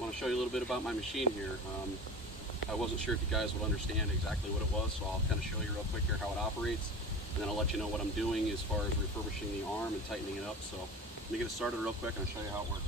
I want to show you a little bit about my machine here. I wasn't sure if you guys would understand exactly what it was, so I'll kind of show you real quick here how it operates, and then I'll let you know what I'm doing as far as refurbishing the arm and tightening it up. So let me get it started real quick and I'll show you how it works.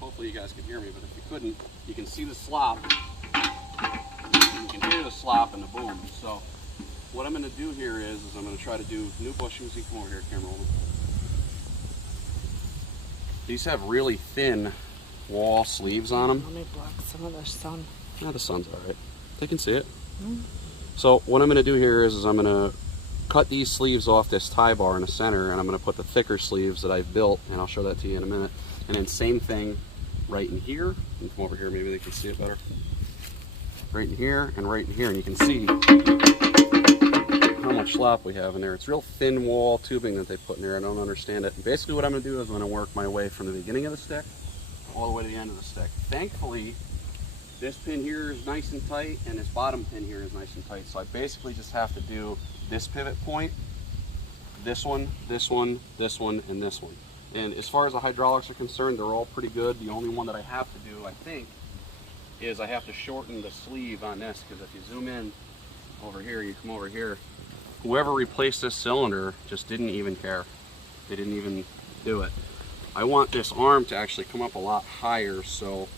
Hopefully you guys can hear me, but if you couldn't, you can see the slop, you can hear the slop and the boom. So what I'm going to do here is I'm going to try to do new bushings. You come over here, camera holder. These have really thin wall sleeves on them. Let me block some of the sun. Yeah, the sun's all right. They can see it. So what I'm going to do here is I'm going to cut these sleeves off this tie bar in the center, and I'm going to put the thicker sleeves that I've built, and I'll show that to you in a minute. And then same thing right in here. You can come over here, maybe they can see it better. Right in here and right in here, and you can see how much slop we have in there. It's real thin wall tubing that they put in there. I don't understand it. And basically what I'm going to do is I'm going to work my way from the beginning of the stick all the way to the end of the stick. Thankfully, this pin here is nice and tight, and this bottom pin here is nice and tight. So I basically just have to do this pivot point, this one, this one, this one, and this one. And as far as the hydraulics are concerned, they're all pretty good. The only one that I have to do, I think, is I have to shorten the sleeve on this, because if you zoom in over here, you come over here, whoever replaced this cylinder just didn't even care. They didn't even do it. I want this arm to actually come up a lot higher, so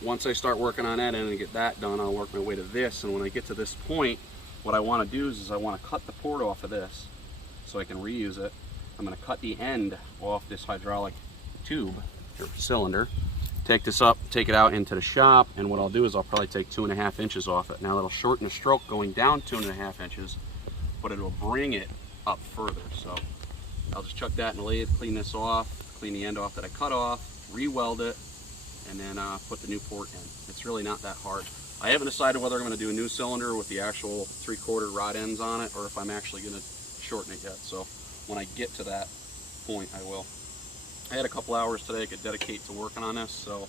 once I start working on that end and get that done, I'll work my way to this. And when I get to this point, what I want to do is I want to cut the port off of this so I can reuse it. I'm going to cut the end off this hydraulic tube or cylinder, take this up, take it out into the shop, and what I'll do is I'll probably take 2.5 inches off it. Now that'll shorten the stroke going down 2.5 inches, but it'll bring it up further. So I'll just chuck that in the lathe, clean this off, clean the end off that I cut off, re-weld it, and then put the new port in. It's really not that hard. I haven't decided whether I'm going to do a new cylinder with the actual 3/4 rod ends on it, or if I'm actually going to shorten it yet. So when I get to that point, I will. I had a couple hours today I could dedicate to working on this, so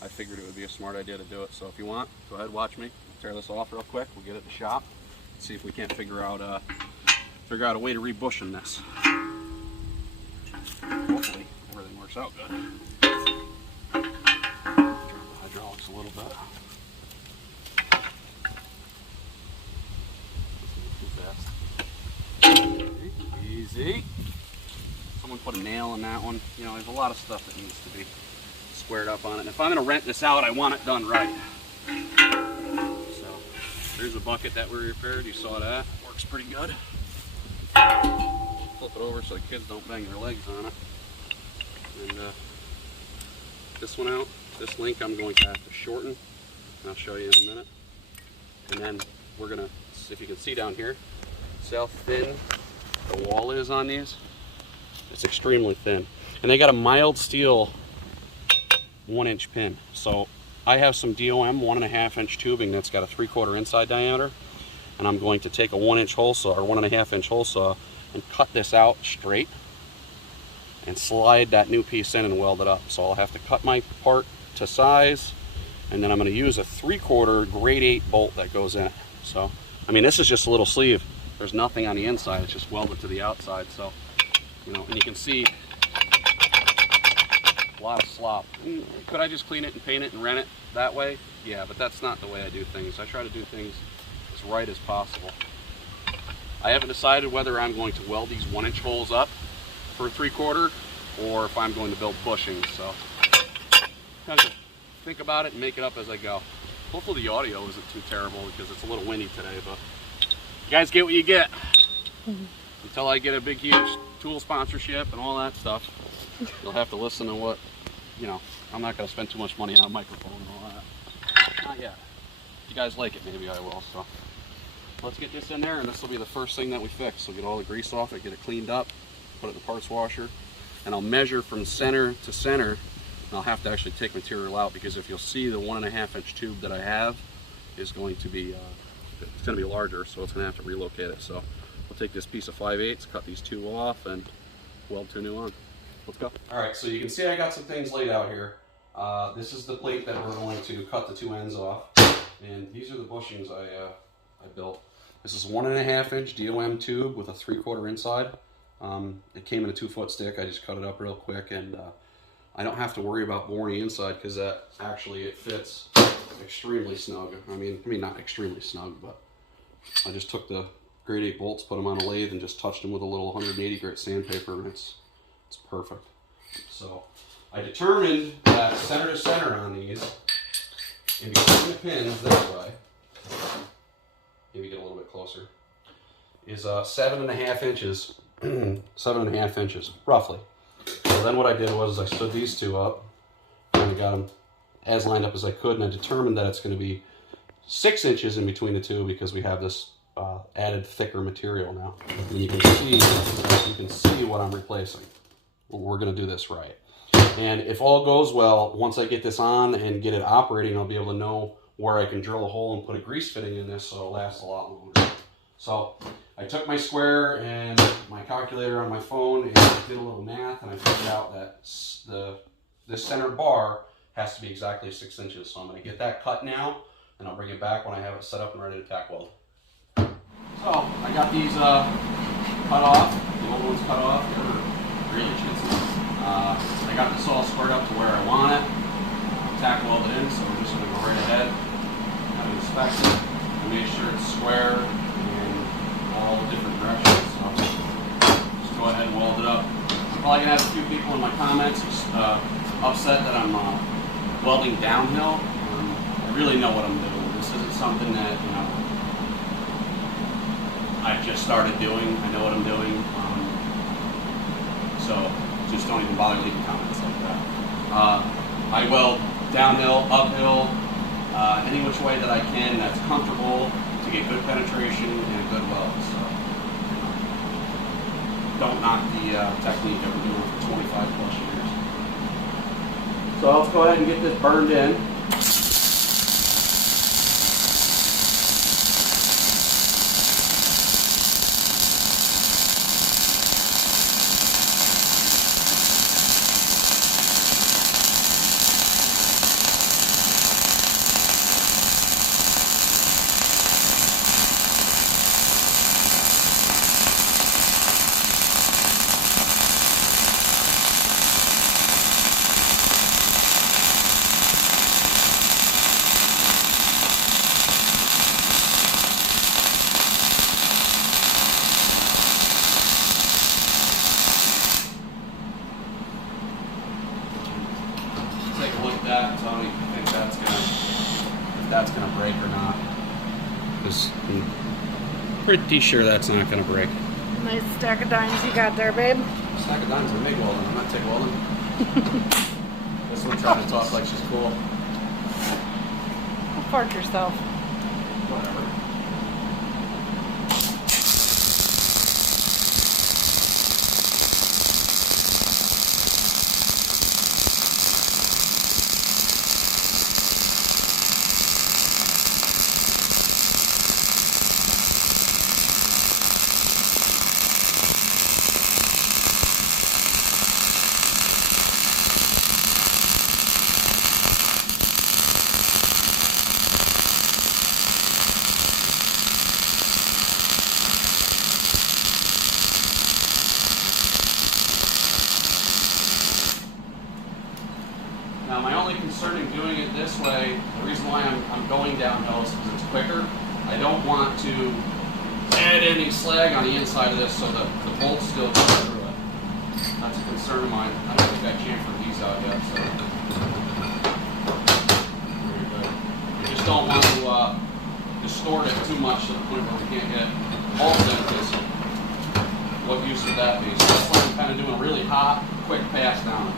I figured it would be a smart idea to do it. So if you want, go ahead, watch me. Tear this off real quick. We'll get it in the shop. See if we can't figure out a way to rebushing this. Hopefully everything works out good. Turn the hydraulics a little bit. Too fast. Easy. Someone put a nail in that one. You know, there's a lot of stuff that needs to be squared up on it. And if I'm going to rent this out, I want it done right. So there's a bucket that we repaired. You saw that. Works pretty good. Flip it over so the kids don't bang their legs on it. And this one out, this link I'm going to have to shorten. And I'll show you in a minute. And then we're going to, if you can see down here, see how thin the wall is on these? It's extremely thin. And they got a mild steel 1-inch pin. So I have some DOM 1.5 inch tubing that's got a 3/4 inside diameter. And I'm going to take a 1-inch hole saw or 1.5 inch hole saw and cut this out straight and slide that new piece in and weld it up. So I'll have to cut my part to size, and then I'm going to use a 3/4 grade 8 bolt that goes in it. So, I mean, this is just a little sleeve. There's nothing on the inside. It's just welded to the outside. So, you know, and you can see a lot of slop. Could I just clean it and paint it and rent it that way? Yeah, but that's not the way I do things. I try to do things as right as possible. I haven't decided whether I'm going to weld these 1-inch holes up for a 3/4 or if I'm going to build bushings. So kind of think about it and make it up as I go. Hopefully the audio isn't too terrible because it's a little windy today, but you guys get what you get. Until I get a big, huge tool sponsorship and all that stuff, you'll have to listen to what, you know, I'm not going to spend too much money on a microphone and all that. Not yet. If you guys like it, maybe I will. So let's get this in there, and this will be the first thing that we fix. So get all the grease off it, get it cleaned up, put it in the parts washer, and I'll measure from center to center. And I'll have to actually take material out because if you'll see, the 1.5 inch tube that I have is going to be it's going to be larger, so it's going to have to relocate it. So we'll take this piece of 5/8, cut these two off, and weld two new on. Let's go. All right, so you can see I got some things laid out here. This is the plate that we're going to cut the two ends off, and these are the bushings I built. This is 1.5 inch DOM tube with a 3/4 inside. It came in a 2-foot stick. I just cut it up real quick, and I don't have to worry about boring the inside because that actually it fits extremely snug. I mean not extremely snug, but I just took the grade 8 bolts, put them on a lathe, and just touched them with a little 180 grit sandpaper, and it's perfect. So I determined that center to center on these, in between the pins this way, maybe get a little bit closer, is 7.5 inches, 7.5 inches, roughly. So then what I did was I stood these two up, and I got them as lined up as I could, and I determined that it's going to be 6 inches in between the two because we have this added thicker material now. And you can see what I'm replacing. We're going to do this right. And if all goes well, once I get this on and get it operating, I'll be able to know where I can drill a hole and put a grease fitting in this so it'll last a lot longer. So I took my square and my calculator on my phone and did a little math, and I figured out that this center bar has to be exactly 6 inches. So I'm going to get that cut now, and I'll bring it back when I have it set up and ready to tack weld. So I got these cut off, the old ones cut off. They're really chintzy. I got this all squared up to where I want it, tack welded in, so we're just going to go right ahead, kind of inspect it, and make sure it's square in all different directions. So just go ahead and weld it up. I'm probably going to have a few people in my comments upset that I'm welding downhill. I really know what I'm doing. This isn't something that, you know, I've just started doing. I know what I'm doing. So just don't even bother leaving comments like that. I weld downhill, uphill, any which way that I can that's comfortable to get good penetration and a good weld. So don't knock the technique that we're doing for 25 plus years. So let's go ahead and get this burned in. Take a look at that and tell me if you think that's gonna break or not. Because I'm pretty sure that's not gonna break. Nice stack of dimes you got there, babe. Stack of dimes are MIG welding. I'm not TIG welding. This one trying to talk like she's cool. Go fart yourself. Whatever. Now my only concern in doing it this way, the reason why I'm going downhill is because it's quicker. I don't want to add any slag on the inside of this so that the bolts still go through it. That's a concern friend of mine. I don't think I chamfered these out yet, so very good. You just don't want to distort it too much to the point where we can't get bolts in, because what use would that be? So that's why I'm kind of doing a really hot, quick pass down.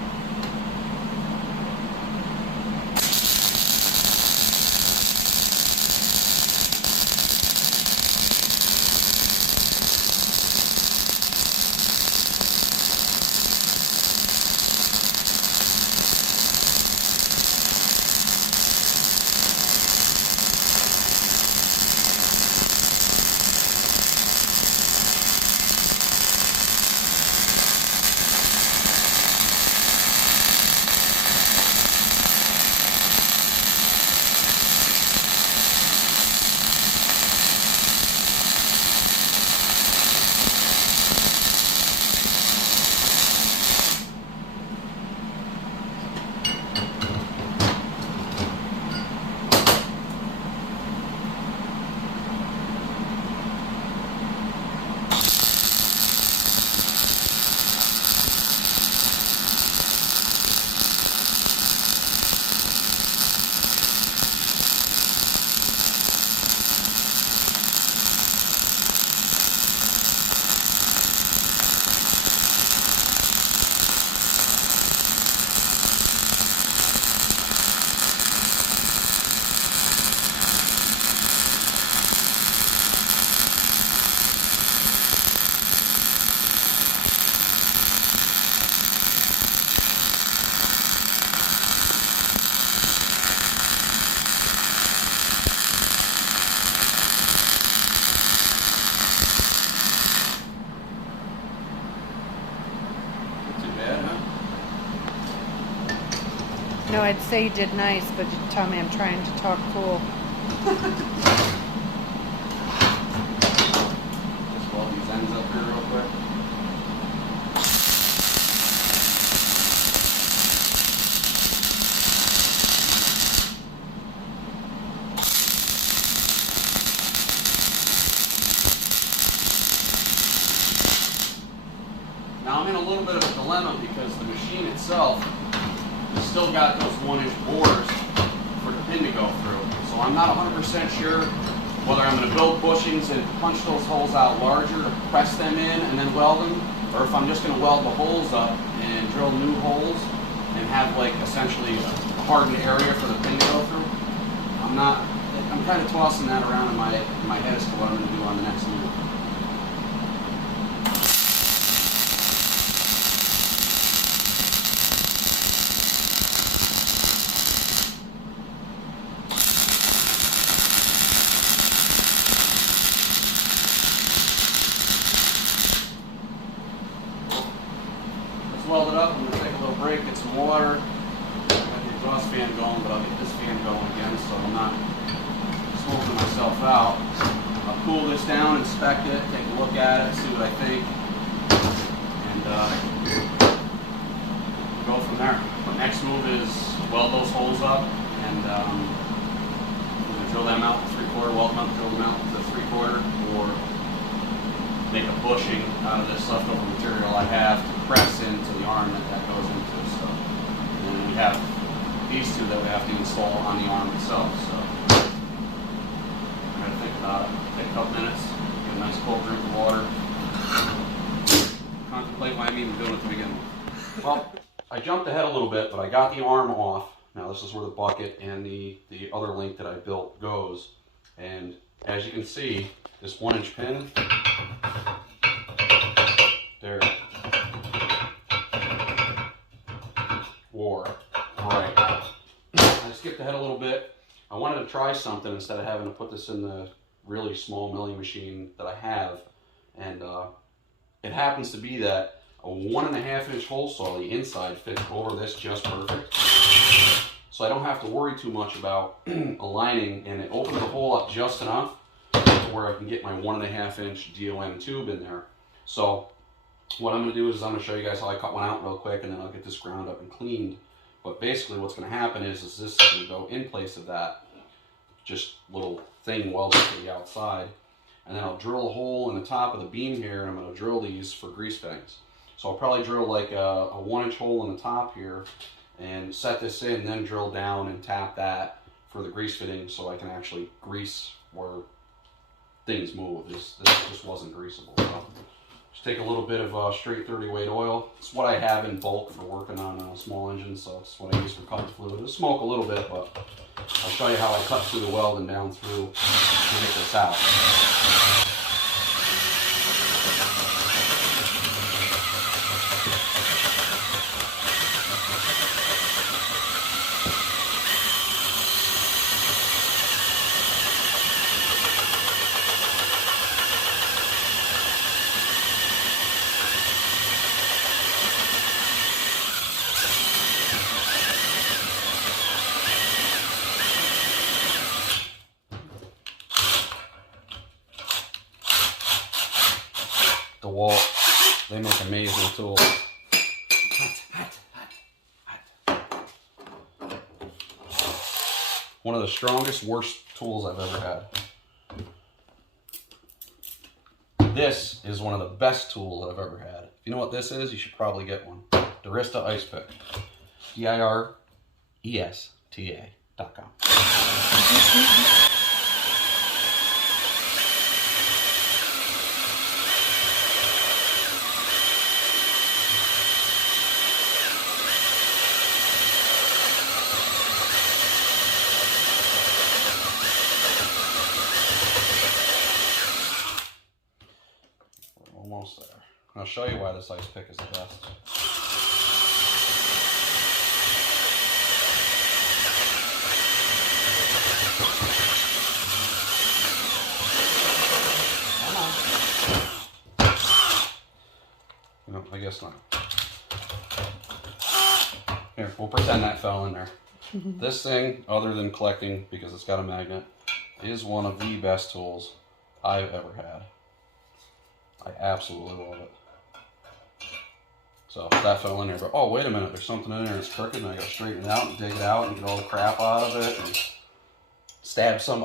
No, I'd say you did nice, but you tell me I'm trying to talk cool. Just weld these ends up here real quick. Now I'm in a little bit of a dilemma because the machine itself has still got those 1-inch bores for the pin to go through. So I'm not 100% sure whether I'm going to build bushings and punch those holes out larger to press them in and then weld them, or if I'm just going to weld the holes up and drill new holes and have like essentially a hardened area for the pin to go through. I'm kind of tossing that around in my head as to what I'm going to do on the next move. Weld it up. I'm going to take a little break, get some water. I've got the exhaust fan going, but I'll get this fan going again so I'm not smoking myself out. I'll cool this down, inspect it, take a look at it, see what I think, and go from there. The next move is weld those holes up, and I'm going to drill them out to 3/4, weld them up, drill them out to 3/4, or make a bushing out of this leftover material I have to press into the arm that goes into. So, and then we have these two that we have to install on the arm itself. So I'm going to think about it. Take a couple minutes, get a nice cold drink of water, contemplate why I'm even doing it to begin with. Well, I jumped ahead a little bit, but I got the arm off. Now this is where the bucket and the other link that I built goes. And as you can see, this 1-inch pin, there, wore right out. I skipped ahead a little bit. I wanted to try something instead of having to put this in the really small milling machine that I have, and it happens to be that a 1.5-inch hole saw, the inside fits over this just perfect, so I don't have to worry too much about aligning, and it opens the hole up just enough to where I can get my 1.5-inch DOM tube in there. So what I'm going to do is I'm going to show you guys how I cut one out real quick, and then I'll get this ground up and cleaned. But basically what's going to happen is this is going to go in place of that just little thing welded to the outside, and then I'll drill a hole in the top of the beam here, and I'm going to drill these for grease fittings. So I'll probably drill like a 1-inch hole in the top here and set this in, then drill down and tap that for the grease fitting so I can actually grease where things move. This just wasn't greasable. So just take a little bit of straight 30 weight oil. It's what I have in bulk for working on small engines, so it's what I use for cutting fluid. It'll smoke a little bit, but I'll show you how I cut through the weld and down through to get this out. DeWalt, they make amazing tools. One of the strongest, worst tools I've ever had. This is one of the best tools I've ever had. If you know what this is, you should probably get one. Durista Ice Pick. DIRESTA.com. Almost there. I'll show you why this ice pick is the best. No, I guess not. Here, we'll pretend that fell in there. This thing, other than collecting because it's got a magnet, is one of the best tools I've ever had. I absolutely love it. So that fell in there, but oh wait a minute, there's something in there that's crooked and I gotta straighten it out and dig it out and get all the crap out of it and stab some,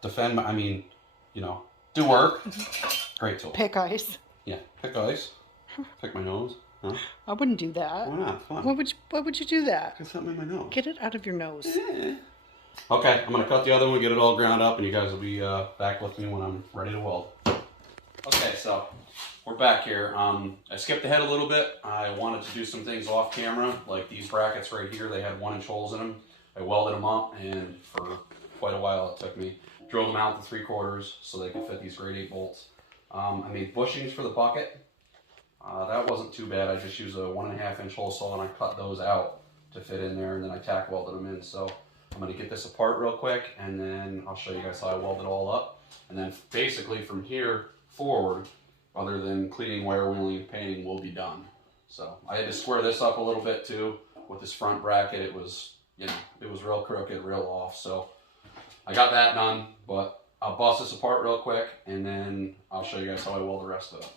defend my, you know, do work. Great tool. Pick ice. Yeah, pick ice. Pick my nose. Huh? I wouldn't do that. Why not? Fun. Why would you do that? Got something in my nose. Get it out of your nose. Yeah. Okay, I'm gonna cut the other one, get it all ground up, and you guys will be back with me when I'm ready to weld. Okay, so we're back here. I skipped ahead a little bit. I wanted to do some things off camera, like these brackets right here. They had 1-inch holes in them. I welded them up, and for quite a while it took me. Drilled them out to 3/4 so they could fit these grade 8 bolts. I made bushings for the bucket. That wasn't too bad. I just used a 1.5-inch hole saw and I cut those out to fit in there, and then I tack welded them in. So I'm going to get this apart real quick, and then I'll show you guys how I weld it all up. And then basically from here forward, other than cleaning, wire wheeling, and painting, will be done. So I had to square this up a little bit too with this front bracket. It was, you know, it was real crooked, real off. So I got that done, but I'll bust this apart real quick, and then I'll show you guys how I weld the rest of it.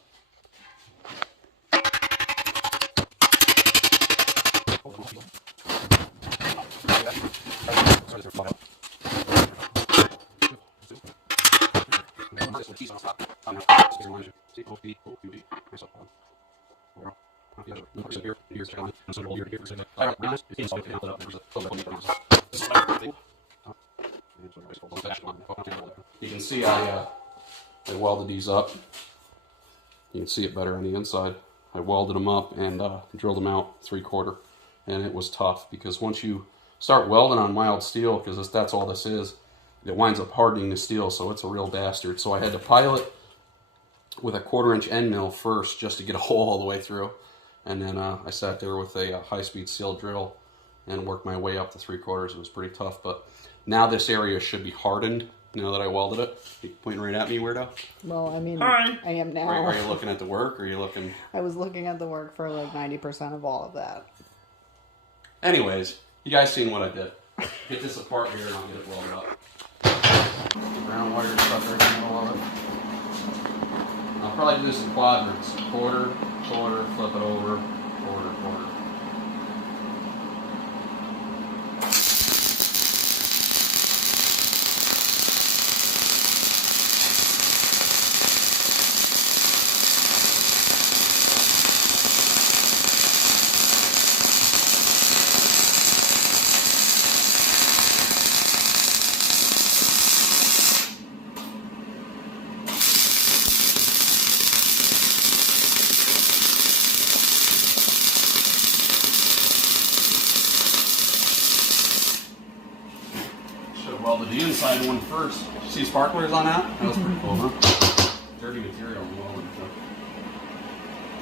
You can see I welded these up. You can see it better on the inside. I welded them up and drilled them out 3/4, and it was tough because once you start welding on mild steel, because that's all this is, it winds up hardening the steel, so it's a real bastard. So I had to pilot with a 1/4-inch end mill first just to get a hole all the way through, and then I sat there with a high-speed steel drill and worked my way up to 3/4. It was pretty tough, but now this area should be hardened now that I welded it. You pointing right at me, weirdo? Well, I mean, Hi. I am now. Are you looking at the work, or are you looking? I was looking at the work for like 90% of all of that. Anyways, you guys seen what I did. Get this apart here and I'll get it welded up. Ground wire stuck right in the middle of it. I'll probably do this in quadrants. 1/4, 1/4, flip it over, 1/4, 1/4. the inside one first. See sparklers on that? That was pretty cool, huh? Dirty material in welding.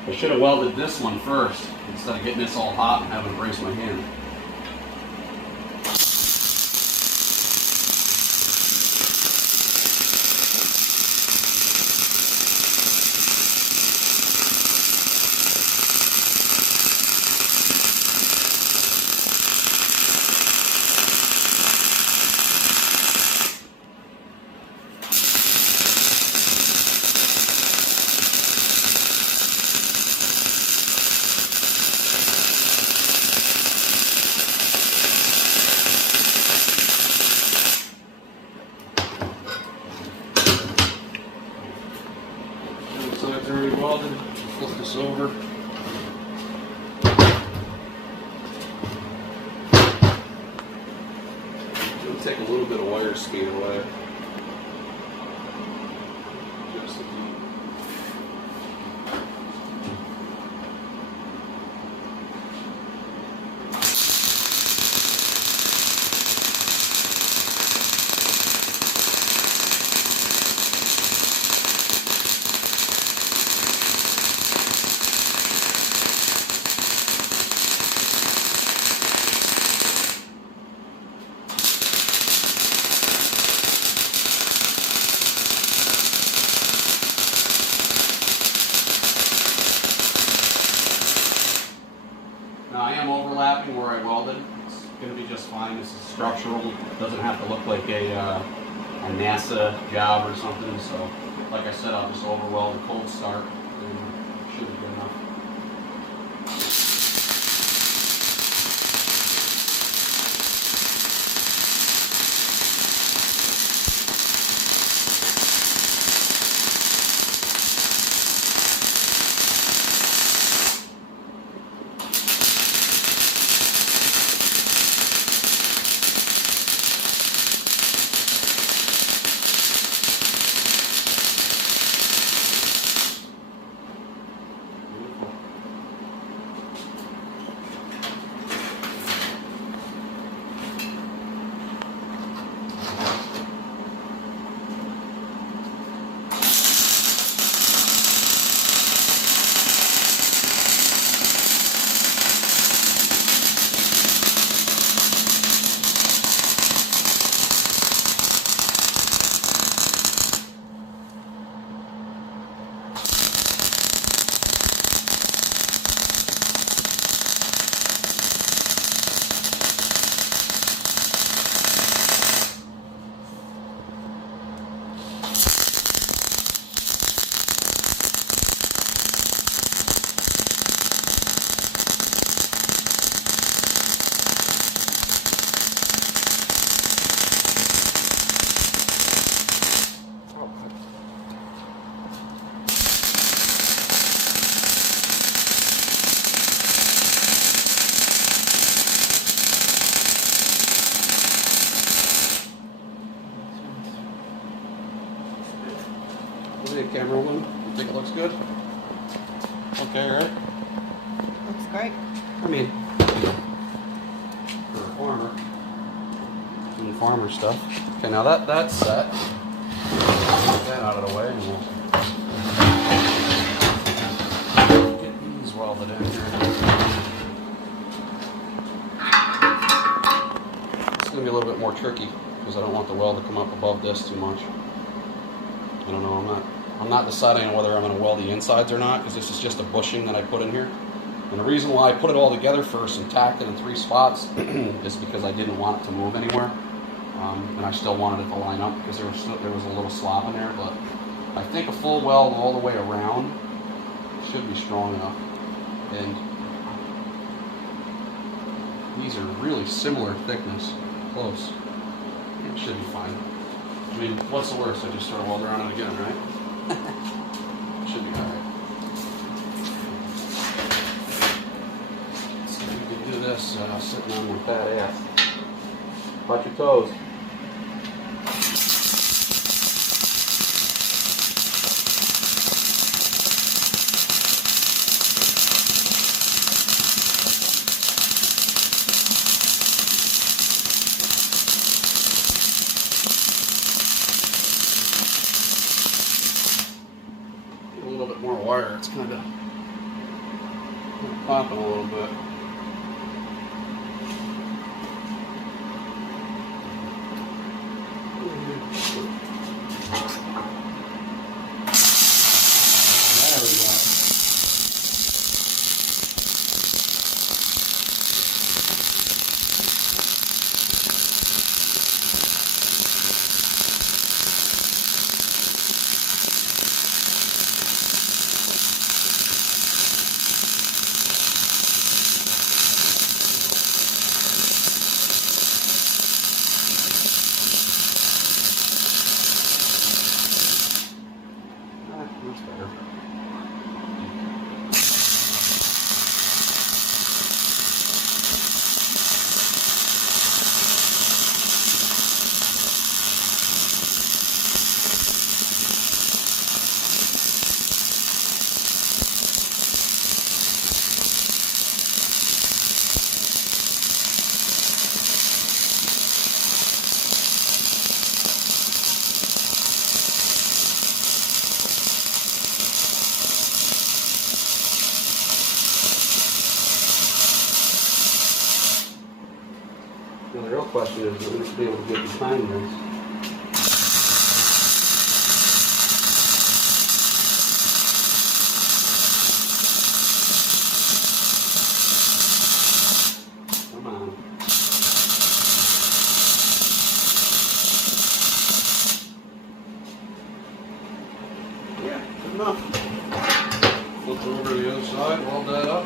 I should have welded this one first instead of getting this all hot and having to brace my hand. So it's already welded. Flip this over. It'll take a little bit of wire speed away. Just a few. Now I am overlapping where I welded. It's going to be just fine. This is structural. It doesn't have to look like a NASA job or something. So, like I said, I'll just overweld a cold start and it should be good enough. Camera one, you think it looks good? Okay, right? Looks great. I mean, for a farmer, doing farmer stuff. Okay, now that's set. Get that out of the way, and we'll get these welded in here. It's going to be a little bit more tricky because I don't want the weld to come up above this too much. I don't know. I'm not deciding on whether I'm going to weld the insides or not, because this is just a bushing that I put in here. And the reason why I put it all together first and tacked it in 3 spots is because I didn't want it to move anywhere. And I still wanted it to line up because there was a little slop in there. But I think a full weld all the way around should be strong enough. And these are really similar thickness, close. It should be fine. I mean, what's the worst? I just throw a welder on it again, right? Should be alright. So we can do this sitting on my fat ass. Watch your toes. a little bit. There we go. Much better. Now the real question is, we're going to be able to get behind this. Come on. Yeah, good enough. Flip over to the other side, weld that up.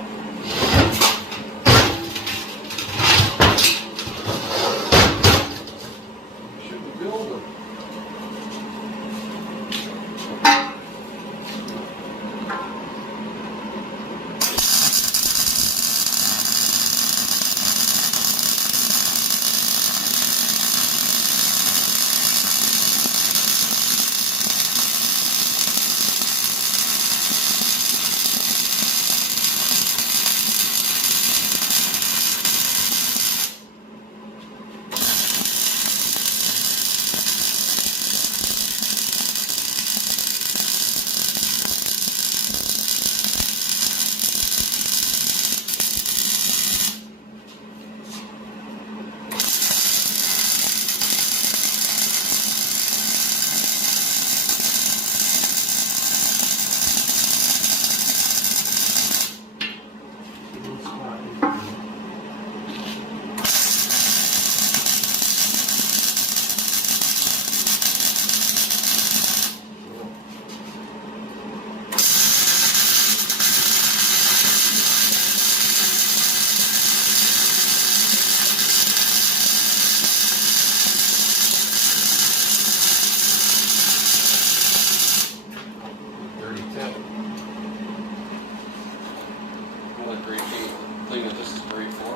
Another great thing that this is great for.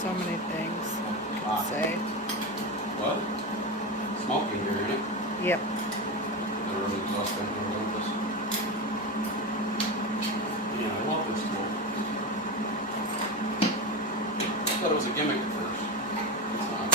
So many things to say. What? Smoke in here, isn't it? Yep. I really exhaust that. I love this. Yeah, I love this tool. I thought it was a gimmick at first. It's not.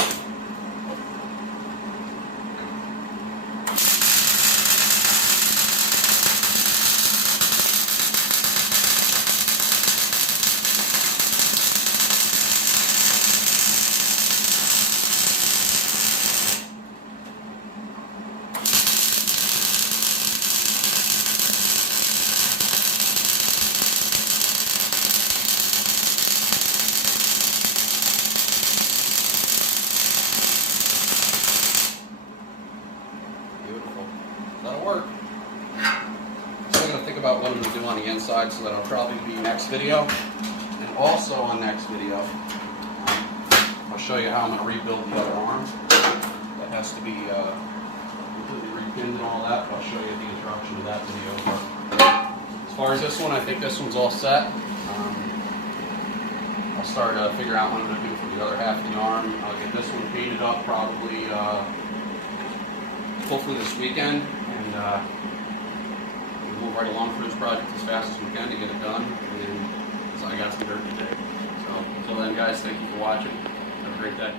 That'll work. So I'm going to think about what I'm going to do on the inside, so that'll probably be next video. And also on next video, I'll show you how I'm going to rebuild the other arm. That has to be completely repinned and all that, but I'll show you the introduction to that video. As far as this one, I think this one's all set. I'll start figure out what I'm going to do for the other half of the arm. I'll get this one painted up probably hopefully this weekend, and we'll move right along for this project as fast as we can to get it done. And so I got some dirt today. So until then, guys, thank you for watching. Have a great day.